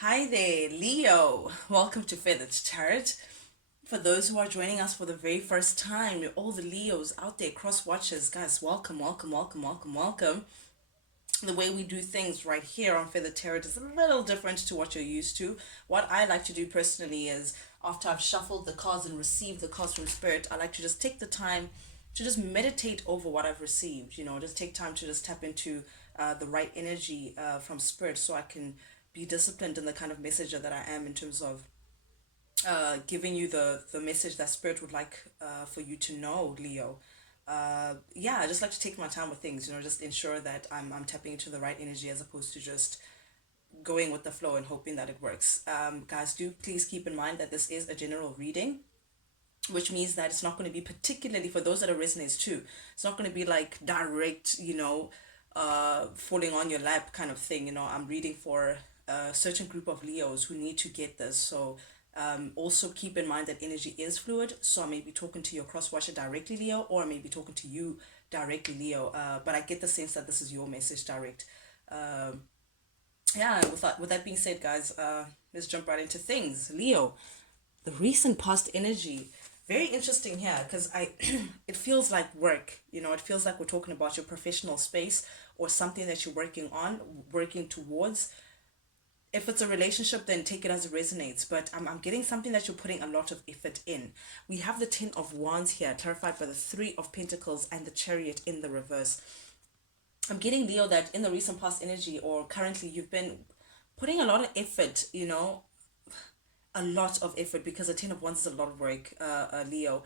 Hi there, Leo. Welcome to Feathered Tarot. For those who are joining us for the very first time, all the Leos out there, cross watchers, guys, welcome, welcome, welcome, welcome, welcome. The way we do things right here on Feathered Tarot is a little different to what you're used to. What I like to do personally is after I've shuffled the cards and received the cards from Spirit, I like to just take the time to just meditate over what I've received. Just take time to just tap into the right energy from Spirit so I can be disciplined in the kind of messenger that I am in terms of giving you the message that Spirit would like for you to know, Leo. Yeah, I just like to take my time with things, just ensure that I'm tapping into the right energy as opposed to just going with the flow and hoping that it works. Guys, do please keep in mind that this is a general reading, which means that it's not going to be particularly for those that are resonates too. It's not going to be like direct, falling on your lap kind of thing. I'm reading for a certain group of Leos who need to get this. So also keep in mind that energy is fluid. So I may be talking to your cross watcher directly, Leo, or I may be talking to you directly, Leo. But I get the sense that this is your message direct. Um, yeah, with that being said, guys, let's jump right into things. Leo, the recent past energy, very interesting here because I it feels like work. It feels like we're talking about your professional space or something that you're working on, working towards. If it's a relationship, then take it as it resonates, but I'm getting something that you're putting a lot of effort in. We have the Ten of Wands here clarified by the Three of Pentacles and the Chariot in the reverse. I'm getting, Leo, that in the recent past energy or currently you've been putting a lot of effort, a lot of effort, because the Ten of Wands is a lot of work, Leo.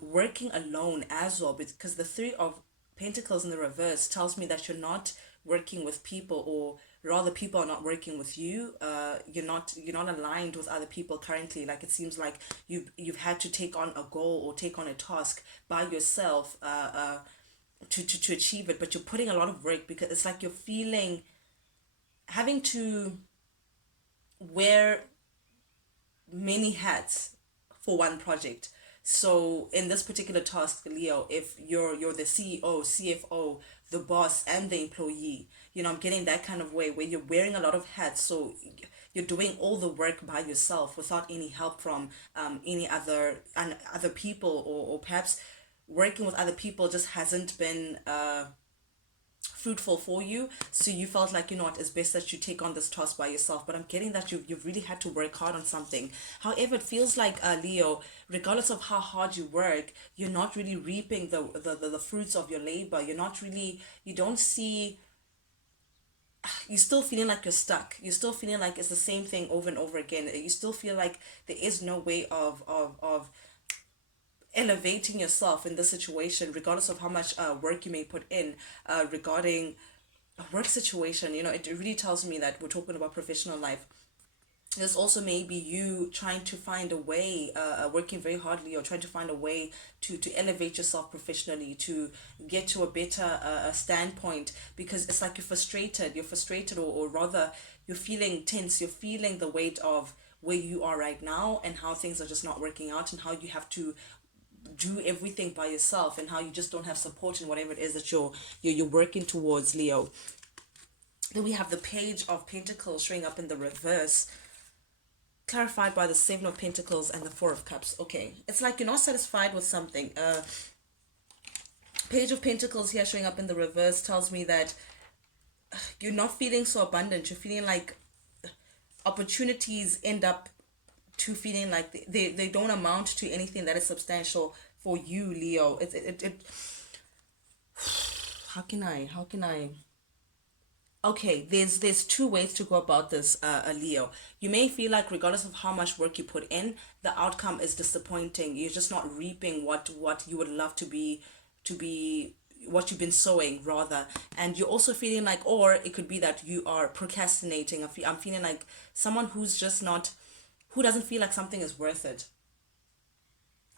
Working alone as well, because the Three of Pentacles in the reverse tells me that you're not working with people, or rather people are not working with you. You're not aligned with other people currently. Like, it seems like you've had to take on a goal or take on a task by yourself, to achieve it, but you're putting a lot of work because it's like you're feeling having to wear many hats for one project. So in this particular task, Leo, if you're the CEO, CFO, the boss, and the employee, I'm getting that kind of way where you're wearing a lot of hats. So you're doing all the work by yourself without any help from any other people, or perhaps working with other people just hasn't been fruitful for you, so you felt like, it's best that you take on this task by yourself. But I'm getting that you've really had to work hard on something. However, it feels like, Leo, regardless of how hard you work, you're not really reaping the fruits of your labor. You don't see, you're still feeling like you're stuck. You're still feeling like it's the same thing over and over again. You still feel like there is no way of elevating yourself in this situation, regardless of how much work you may put in, regarding a work situation. It really tells me that we're talking about professional life. There's also maybe you trying to find a way, working very hardly, or trying to find a way to elevate yourself professionally, to get to a better standpoint, because it's like you're frustrated, or rather you're feeling tense, you're feeling the weight of where you are right now and how things are just not working out, and how you have to do everything by yourself, and how you just don't have support in whatever it is that you're working towards, Leo. Then we have the Page of Pentacles showing up in the reverse, clarified by the Seven of Pentacles and the Four of Cups. Okay, it's like you're not satisfied with something. Page of Pentacles here showing up in the reverse tells me that you're not feeling so abundant. You're feeling like opportunities end up to feeling like they don't amount to anything that is substantial for you, Leo. It how can I okay, there's two ways to go about this, Leo. You may feel like regardless of how much work you put in, the outcome is disappointing. You're just not reaping what you would love to be what you've been sowing, rather. And you're also feeling like, or it could be that you are procrastinating. I'm feeling like someone who doesn't feel like something is worth it.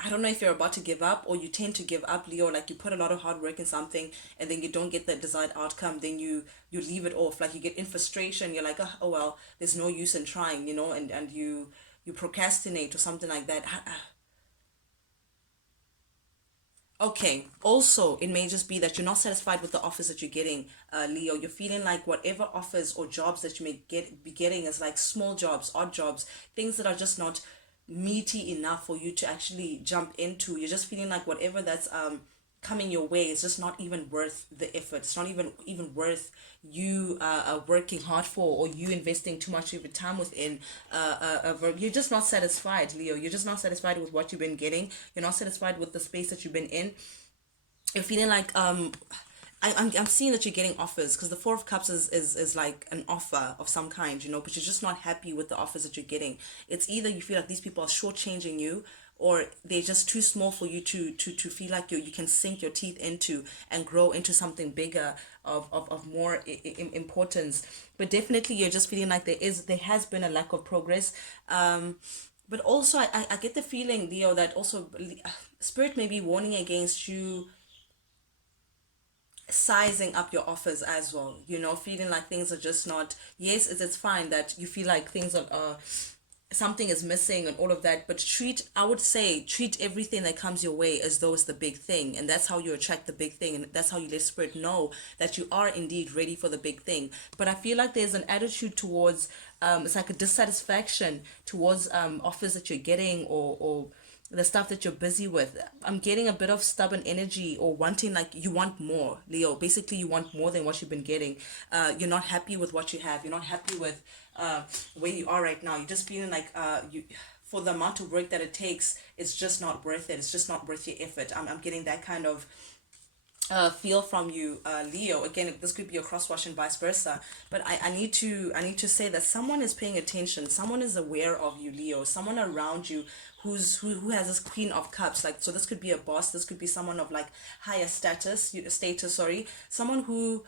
I don't know if you're about to give up, or you tend to give up, Leo. Like, you put a lot of hard work in something and then you don't get the desired outcome, then you leave it off. Like, you get in frustration. You're like, oh well, there's no use in trying, and you procrastinate or something like that. Okay. Also, it may just be that you're not satisfied with the offers that you're getting, Leo. You're feeling like whatever offers or jobs that you may be getting is like small jobs, odd jobs, things that are just not meaty enough for you to actually jump into. You're just feeling like whatever that's coming your way is just not even worth the effort. It's not even worth you working hard for, or you investing too much of your time within you're just not satisfied, Leo. You're just not satisfied with what you've been getting. You're not satisfied with the space that you've been in. You're feeling like I'm seeing that you're getting offers, because the Four of Cups is like an offer of some kind, but you're just not happy with the offers that you're getting. It's either you feel like these people are shortchanging you, or they're just too small for you to feel like you can sink your teeth into and grow into something bigger of more importance. But definitely you're just feeling like there has been a lack of progress. But also I get the feeling, Leo, that also spirit may be warning against you sizing up your offers as well, feeling like things are just not, yes, it's fine that you feel like things are something is missing and all of that, but I would say treat everything that comes your way as though it's the big thing, and that's how you attract the big thing, and that's how you let spirit know that you are indeed ready for the big thing. But I feel like there's an attitude towards it's like a dissatisfaction towards offers that you're getting, or the stuff that you're busy with. I'm getting a bit of stubborn energy, or wanting, like, you want more, Leo. Basically, you want more than what you've been getting. You're not happy with what you have. You're not happy with where you are right now. You're just feeling like you, for the amount of work that it takes, it's just not worth it. It's just not worth your effort. I'm getting that kind of feel from you, Leo. Again, this could be a cross watch and vice versa, but I need to say that someone is paying attention. Someone is aware of you, Leo. Someone around you who has this Queen of Cups. Like, so this could be a boss. This could be someone of like higher status. Sorry, someone who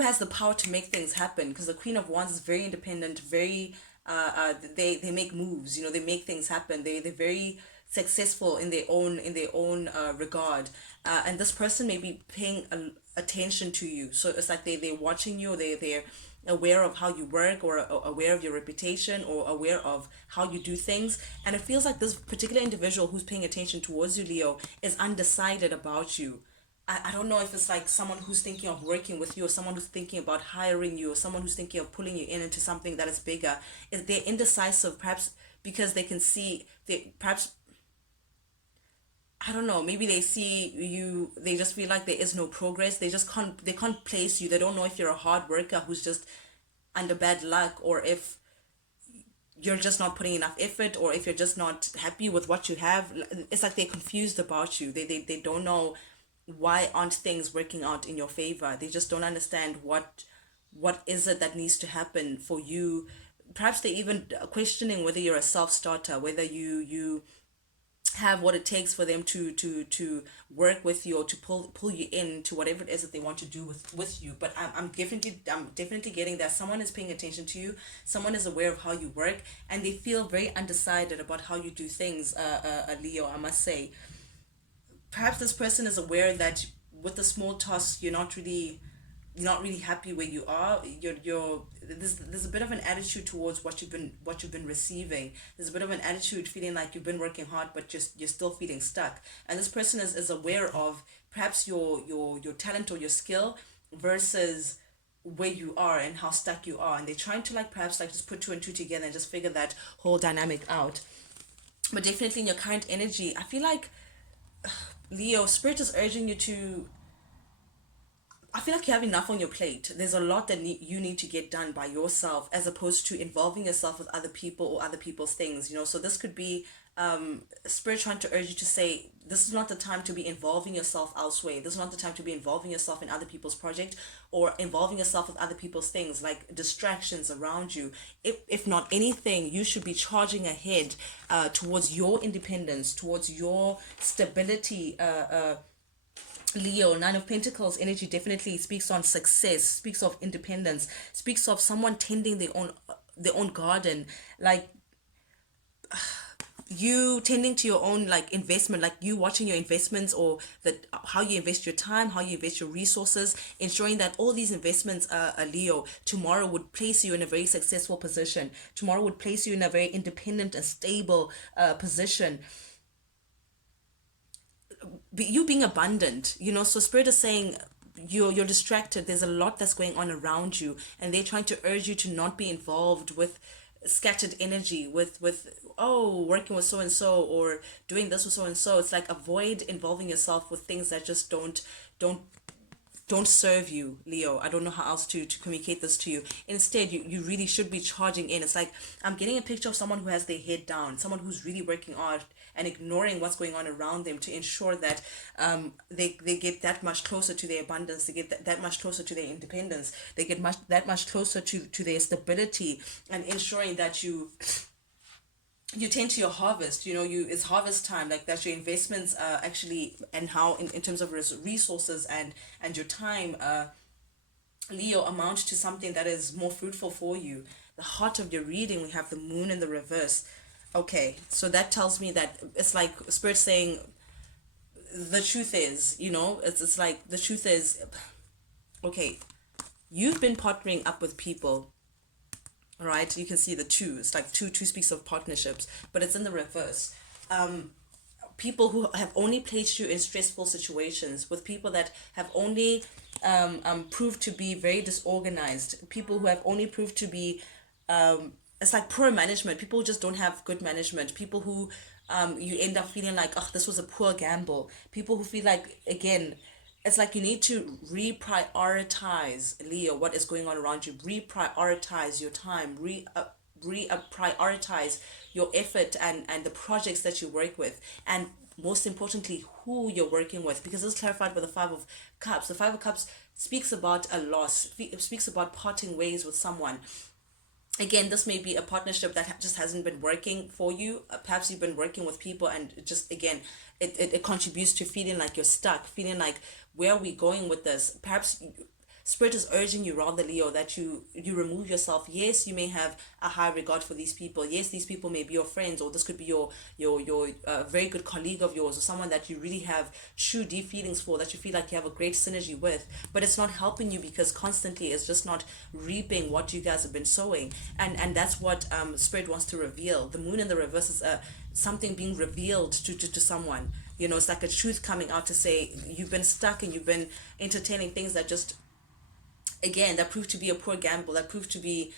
has the power to make things happen, because the Queen of Wands is very independent, very they make moves, they make things happen. They're very successful in their own regard, and this person may be paying attention to you. So it's like they're watching you. They're aware of how you work, or aware of your reputation, or aware of how you do things. And it feels like this particular individual who's paying attention towards you, Leo, is undecided about you. I don't know if it's like someone who's thinking of working with you, or someone who's thinking about hiring you, or someone who's thinking of pulling you in into something that is bigger. Is they're indecisive, perhaps because they can see they perhaps, I don't know, maybe they see you, they just feel like there is no progress. They can't place you. They don't know if you're a hard worker who's just under bad luck, or if you're just not putting enough effort, or if you're just not happy with what you have. It's like they're confused about you. They don't know why aren't things working out in your favor. They just don't understand what is it that needs to happen for you. Perhaps they're even questioning whether you're a self-starter, whether you have what it takes for them to work with you, or to pull you into whatever it is that they want to do with you. But I'm definitely getting that someone is paying attention to you. Someone is aware of how you work, and they feel very undecided about how you do things, Leo, I must say. Perhaps this person is aware that with the small tasks you're not really happy where you are. There's a bit of an attitude towards what you've been receiving. There's a bit of an attitude feeling like you've been working hard, but just you're still feeling stuck. And this person is aware of perhaps your talent or your skill versus where you are and how stuck you are, and they're trying to, like, perhaps like just put two and two together and just figure that whole dynamic out. But definitely in your current energy, I feel like, Leo, spirit is urging you to, I feel like you have enough on your plate. There's a lot that you need to get done by yourself, as opposed to involving yourself with other people or other people's things. So this could be spirit trying to urge you to say, this is not the time to be involving yourself elsewhere. This is not the time to be involving yourself in other people's project, or involving yourself with other people's things, like distractions around you. If not anything, you should be charging ahead towards your independence, towards your stability. Leo, Nine of Pentacles energy definitely speaks on success, speaks of independence, speaks of someone tending their own garden, like you tending to your own, like, investment, like you watching your investments, or that how you invest your time, how you invest your resources, ensuring that all these investments, Leo, tomorrow would place you in a very successful position. Tomorrow would place you in a very independent and stable position. you being abundant, you know. So spirit is saying you're distracted, there's a lot that's going on around you, and they're trying to urge you to not be involved with scattered energy, with oh, working with so and so or doing this with so and so. It's like avoid involving yourself with things that just don't don't serve you, Leo. I don't know how else to communicate this to you. Instead, you really should be charging in. It's like I'm getting a picture of someone who has their head down, someone who's really working hard and ignoring what's going on around them to ensure that they get that much closer to their abundance, they get that much closer to their independence, they get that much closer to their stability, and ensuring that you tend to your harvest, you know, it's harvest time, like that your investments actually, and how in terms of resources and your time, Leo, amount to something that is more fruitful for you. The heart of your reading, we have the moon in the reverse. Okay, so that tells me that it's like spirit saying the truth is, you know, it's like the truth is, okay, you've been partnering up with people. All right, you can see the two. It's like two speaks of partnerships, but it's in the reverse. People who have only placed you in stressful situations, with people that have only proved to be very disorganized, people who have only proved to be it's like poor management, people who just don't have good management, people who you end up feeling like, oh, this was a poor gamble, people who feel like, again, it's like you need to reprioritize, Leo, what is going on around you. Reprioritize your time, prioritize your effort and the projects that you work with, and most importantly, who you're working with, because it's clarified by the Five of Cups. The Five of Cups speaks about a loss, speaks about parting ways with someone. Again, this may be a partnership that just hasn't been working for you. Perhaps you've been working with people and it just, again, it contributes to feeling like you're stuck, feeling like, where are we going with this? Perhaps spirit is urging you, rather, Leo, that you remove yourself. Yes, you may have a high regard for these people. Yes, these people may be your friends, or this could be your very good colleague of yours, or someone that you really have true deep feelings for, that you feel like you have a great synergy with, but it's not helping you because constantly it's just not reaping what you guys have been sowing. And that's what spirit wants to reveal. The moon in the reverse is something being revealed to someone. You know, it's like a truth coming out to say you've been stuck and you've been entertaining things that just, again, that proved to be a poor gamble, that proved to be,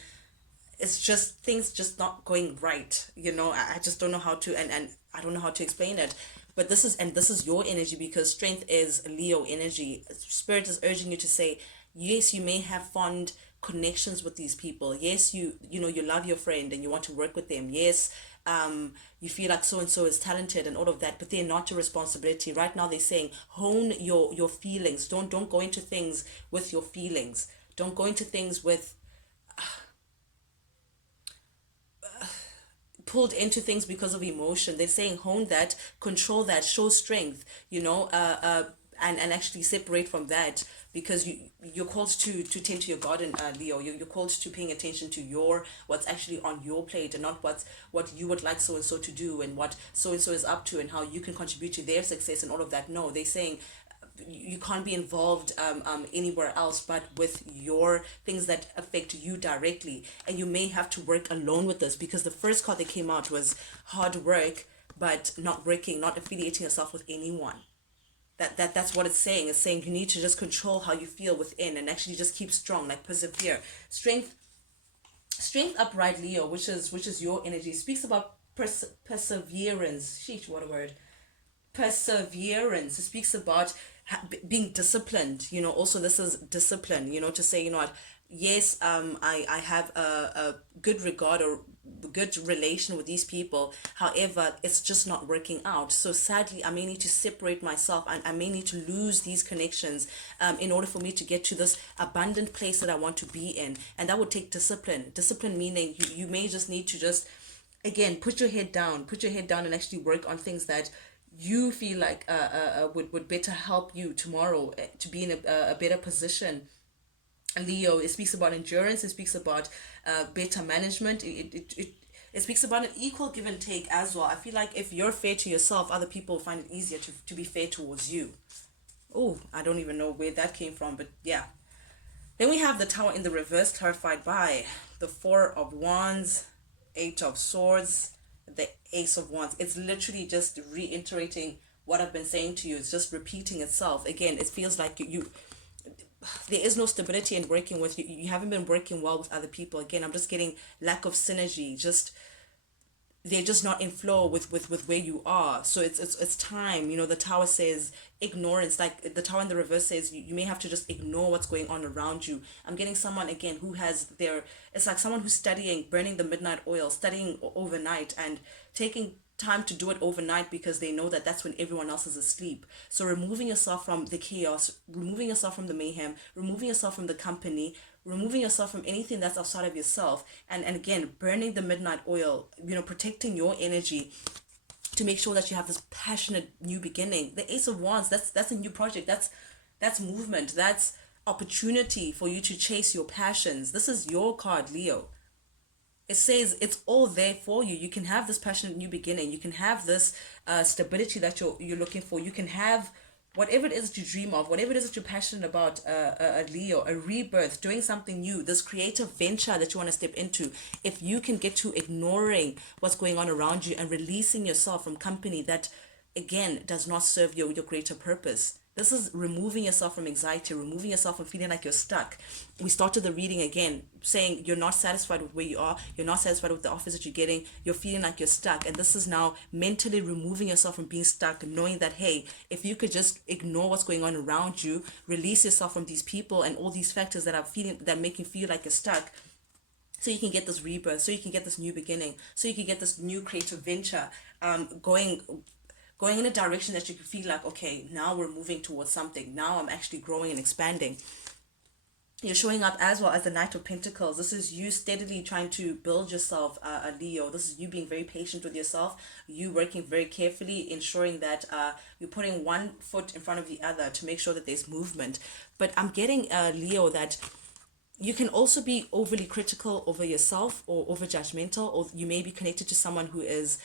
it's just things just not going right, you know. I just don't know how to, and I don't know how to explain it. But this is your energy, because strength is Leo energy. Spirit is urging you to say, yes, you may have fond connections with these people. Yes, you know, you love your friend and you want to work with them. Yes, you feel like so and so is talented and all of that, but they're not your responsibility right now. They're saying hone your feelings. Don't go into things with your feelings. Don't go into things with pulled into things because of emotion. They're saying hone that, control that, show strength, you know, and actually separate from that, because you're called to tend to your garden, Leo. You're called to paying attention to your what's actually on your plate, and not what you would like so and so to do, and what so and so is up to, and how you can contribute to their success and all of that. No, they're saying you can't be involved anywhere else but with your things that affect you directly, and you may have to work alone with this, because the first card that came out was hard work, but not working, not affiliating yourself with anyone. That's what it's saying. It's saying you need to just control how you feel within, and actually just keep strong, like persevere. Strength upright, Leo, which is your energy, speaks about perseverance. Sheesh, what a word. Perseverance. It speaks about being disciplined. You know, also this is discipline, you know, to say, you know what, yes, I have a good regard or good relation with these people, however it's just not working out, so sadly I may need to separate myself, and I may need to lose these connections in order for me to get to this abundant place that I want to be in. And that would take discipline, meaning you may just need to just, again, put your head down and actually work on things that you feel like would better help you tomorrow, to be in a better position. Leo, it speaks about endurance, it speaks about better management, it speaks about an equal give and take as well. I feel like if you're fair to yourself, other people find it easier to be fair towards you. Oh, I don't even know where that came from, but yeah. Then we have the Tower in the reverse, clarified by the Four of Wands, Eight of Swords, the Ace of Wands. It's literally just reiterating what I've been saying to you is just repeating itself. Again, it feels like you there is no stability in working with you. You haven't been working well with other people. Again, I'm just getting lack of synergy. Just they're just not in flow with where you are. So it's time. The tower says ignorance. Like the tower in the reverse says you may have to just ignore what's going on around you. I'm getting someone again who has their, it's like someone who's studying, burning the midnight oil, studying overnight and taking time to do it overnight because they know that that's when everyone else is asleep. So removing yourself from the chaos, removing yourself from the mayhem, removing yourself from the company, removing yourself from anything that's outside of yourself, and again burning the midnight oil, protecting your energy to make sure that you have this passionate new beginning. The Ace of Wands, that's a new project, that's movement, that's opportunity for you to chase your passions. This is your card, Leo. It says it's all there for you. You can have this passionate new beginning. You can have this stability that you're looking for. You can have whatever it is that you dream of, whatever it is that you're passionate about, a Leo, a rebirth, doing something new, this creative venture that you want to step into. If you can get to ignoring what's going on around you and releasing yourself from company that, again, does not serve your greater purpose. This is removing yourself from anxiety, removing yourself from feeling like you're stuck. We started the reading again, saying you're not satisfied with where you are, you're not satisfied with the offers that you're getting, you're feeling like you're stuck. And this is now mentally removing yourself from being stuck, knowing that, hey, if you could just ignore what's going on around you, release yourself from these people and all these factors that make you feel like you're stuck, so you can get this rebirth, so you can get this new beginning, so you can get this new creative venture going in a direction that you can feel like, okay, now we're moving towards something. Now I'm actually growing and expanding. You're showing up as well as the Knight of Pentacles. This is you steadily trying to build yourself, a Leo. This is you being very patient with yourself, you working very carefully, ensuring that you're putting one foot in front of the other to make sure that there's movement. But I'm getting, Leo, that you can also be overly critical over yourself or over judgmental, or you may be connected to someone who is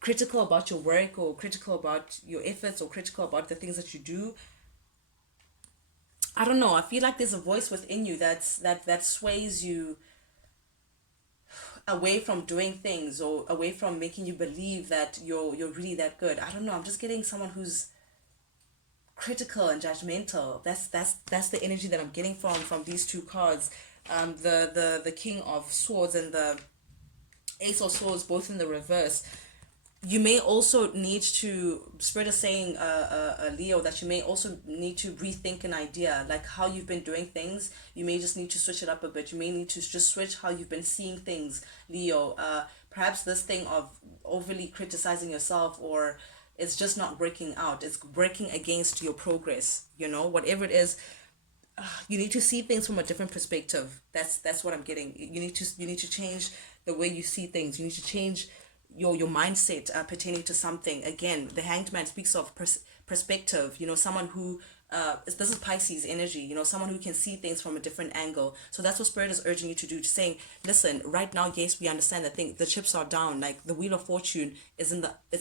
critical about your work or critical about your efforts or critical about the things that you do. I don't know, I feel like there's a voice within you that sways you away from doing things or away from making you believe that you're really that good. I don't know, I'm just getting someone who's critical and judgmental. That's the energy that I'm getting from these two cards. The King of Swords and the Ace of Swords, both in the reverse. You may also need to, Spirit is saying, Leo, that you may also need to rethink an idea, like how you've been doing things. You may just need to switch it up a bit. You may need to just switch how you've been seeing things, Leo. Perhaps this thing of overly criticizing yourself, or it's just not working out. It's working against your progress, whatever it is. You need to see things from a different perspective. That's what I'm getting. You need to change the way you see things. You need to change your mindset pertaining to something. Again, the Hanged Man speaks of perspective. Someone who this is Pisces energy. Someone who can see things from a different angle. So that's what Spirit is urging you to do. To saying, listen, right now, yes, we understand that the chips are down. Like the Wheel of Fortune it's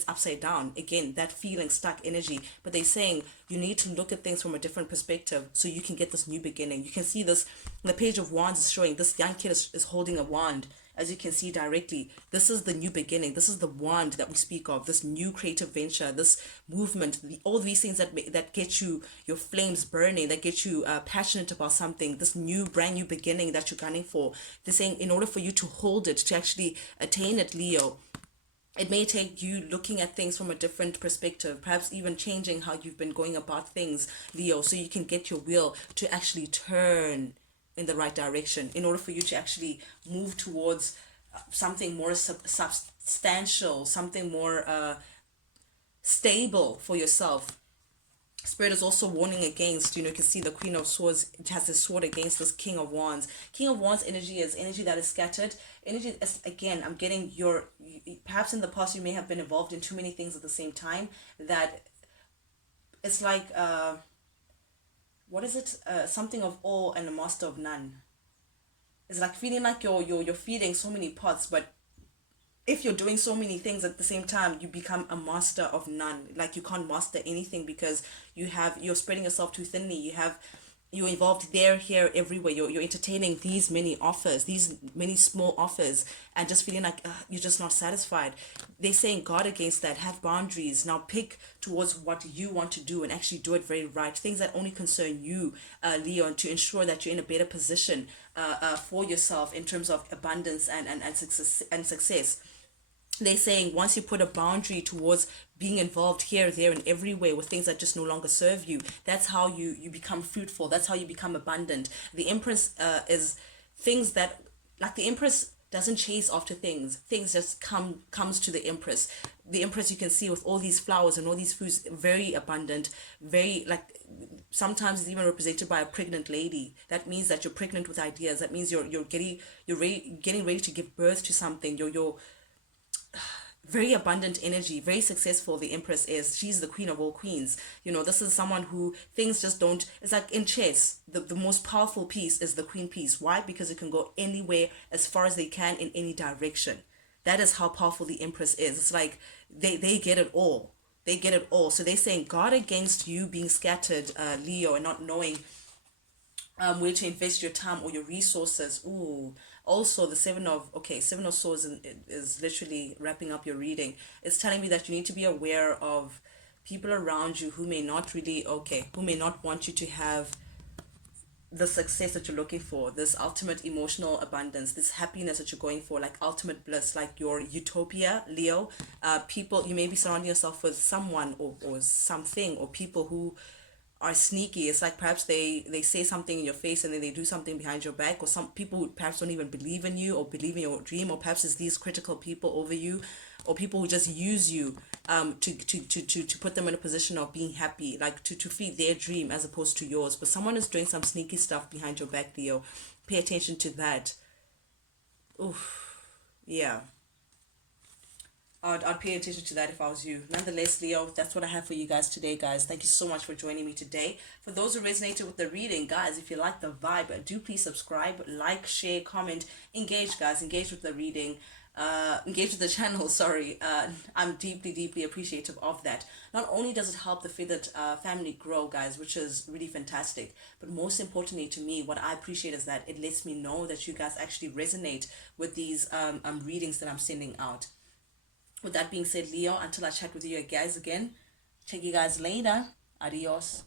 upside down. Again, that feeling stuck energy. But they're saying you need to look at things from a different perspective so you can get this new beginning. You can see this. The Page of Wands is showing this young kid is holding a wand. As you can see directly, this is the new beginning. This is the wand that we speak of, this new creative venture, this movement, all these things that get you, your flames burning, that get you passionate about something, this brand new beginning that you're gunning for. They're saying in order for you to hold it, to actually attain it, Leo, it may take you looking at things from a different perspective, perhaps even changing how you've been going about things, Leo, so you can get your wheel to actually turn in the right direction, in order for you to actually move towards something more substantial, something more stable for yourself. Spirit is also warning against, you can see the Queen of Swords, it has this sword against this King of Wands. King of Wands energy is energy that is scattered. Energy is, again, I'm getting perhaps in the past you may have been involved in too many things at the same time, that it's like, what is it? Something of all and a master of none. It's like feeling like you're feeding so many pots, but if you're doing so many things at the same time, you become a master of none. Like you can't master anything because you're spreading yourself too thinly. You have you're involved there, here, everywhere. You're entertaining these many offers, these many small offers, and just feeling like you're just not satisfied. They're saying guard against that, have boundaries. Now pick towards what you want to do and actually do it very right. Things that only concern you, Leon, to ensure that you're in a better position for yourself in terms of abundance and success. They're saying once you put a boundary towards being involved here, there, and everywhere with things that just no longer serve you, that's how you become fruitful. That's how you become abundant. The Empress is things that, like, the Empress doesn't chase after things just comes to the Empress. The Empress, you can see with all these flowers and all these foods, very abundant, very, like, sometimes it's even represented by a pregnant lady. That means that you're pregnant with ideas. That means getting ready to give birth to something. You're very abundant energy, very successful. The Empress is, she's the queen of all queens. This is someone who things just don't, it's like in chess, the most powerful piece is the queen piece. Why? Because it can go anywhere as far as they can in any direction. That is how powerful the Empress is. It's like they get it all. They get it all. So they're saying guard against you being scattered, Leo, and not knowing where to invest your time or your resources. Ooh, also the seven of swords is literally wrapping up your reading. It's telling me that you need to be aware of people around you who may not really, who may not want you to have the success that you're looking for, this ultimate emotional abundance, this happiness that you're going for, like ultimate bliss, like your utopia, Leo. People, you may be surrounding yourself with someone or something or people who are sneaky. It's like perhaps they say something in your face and then they do something behind your back, or some people who perhaps don't even believe in you or believe in your dream, or perhaps it's these critical people over you, or people who just use you to put them in a position of being happy, like to feed their dream as opposed to yours. But someone is doing some sneaky stuff behind your back, Leo. Pay attention to that. Oof. Yeah. I'd pay attention to that if I was you. Nonetheless, Leo, that's what I have for you guys today, guys. Thank you so much for joining me today. For those who resonated with the reading, guys, if you like the vibe, do please subscribe, like, share, comment, engage, guys. Engage with the reading. Engage with the channel, sorry. I'm deeply, deeply appreciative of that. Not only does it help the Feathered family grow, guys, which is really fantastic, but most importantly to me, what I appreciate is that it lets me know that you guys actually resonate with these readings that I'm sending out. With that being said, Leo, until I chat with you guys again, check you guys later. Adios.